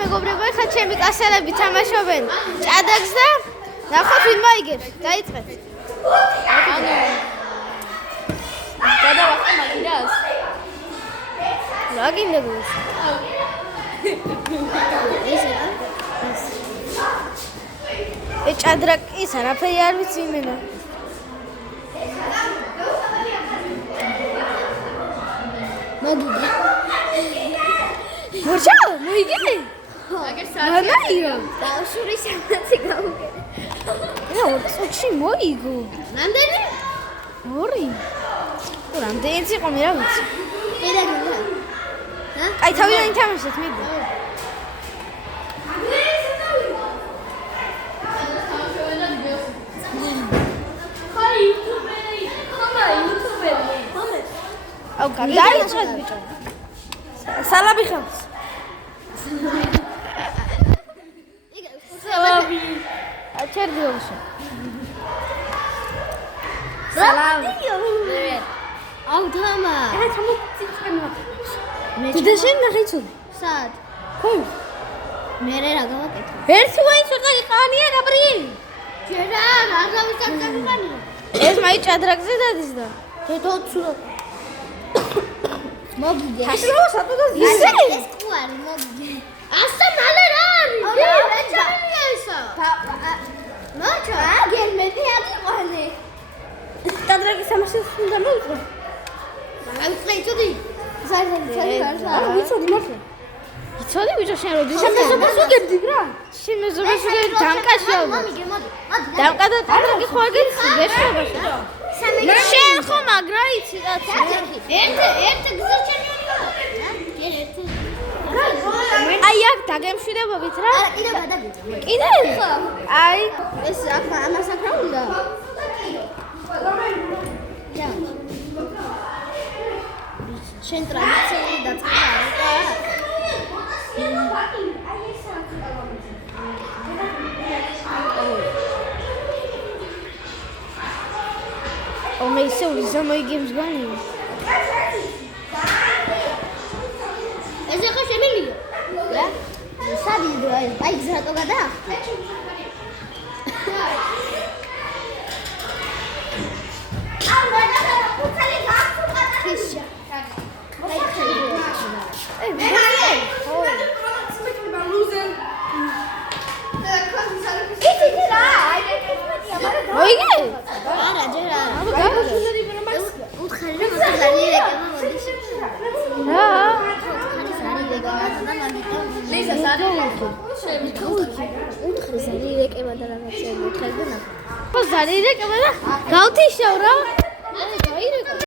მეგობრებო, ხა ჩემი კასელები თამაშობენ ჭადრაკს და ნახოთ ვინ მაიგებს. დაიწყეთ. გადავახტე მაგიდას. რა გინდებს? ესე რა? ჭადრაკის არაფერი არ ვიცი იმენა. მაგიდა. მორჩა, მოიგე? აგერ ანაირო. დაუშური შემაცი გავუკე. რა, წუთში მოიგო. რამდენი? 2. რამდენიც იყო მე რა ვიცი. პედაგოგია. ჰა? აი თავიდან ითამაშეთ მიდი. აუ გადაიწყეთ ბიჭო. სალამი ხელს. სალამი. ჩერდი ოღონდ. სალამი. აუ თამა. ეხა ჩამოწიწკენა. მე შენ ნახეცო. სად? ხომ? მე რა გავაკეთე? ერთი ვაი ცოტა იყანია გაბრიელი. ჯერა რა გავაკეთე? ეს მაი ჭადრაკზე დადის და. თეთრ მოგიგე. თაშროვა სათოდა ისე? ეს ყუარი მოგიგე. ასა მალე რა არის? მე ჩამილია ესა. ნაჩა, აგერ მე თეატრი. ჭადრაკის თამაშს უნდა მოვიწყო. მაგალითად იცოდი? ვიცოდი მართლა. იცოდი ბიჭო შენ როდის მეზობას უგებდი რა? შენ მეზობას უგებდი დამკაში ალბათ. მომიგე, მოდი. დამკა და ჭადრაკი ხო არ გიცი ბეშობაში. შენ ხო მაგრა იცი კაცო. ერთ გზა ჩემი აი აქ დაგემშვიდობობით რა? არა, კიდევ გადაგიწევ. კიდე? აი, ეს ამას აქ რა უნდა? შენ ტრადიციული დაწყება არა? მე ისე ვიზა მოიგებს განი. ეს ახლა შემილია. რა? სადიდო აი ზრატო გადაახტე. მოიგე? არა, ჯერ არა. უთხარი რომ ზარი რეკება მოდის. რა? ლიზა ზარი უთხარი ზარი რეკება და რაღაცა უთხარი და ნახე. ხო ზარი რეკება და გავთიშავ რა? მე გაირეკე.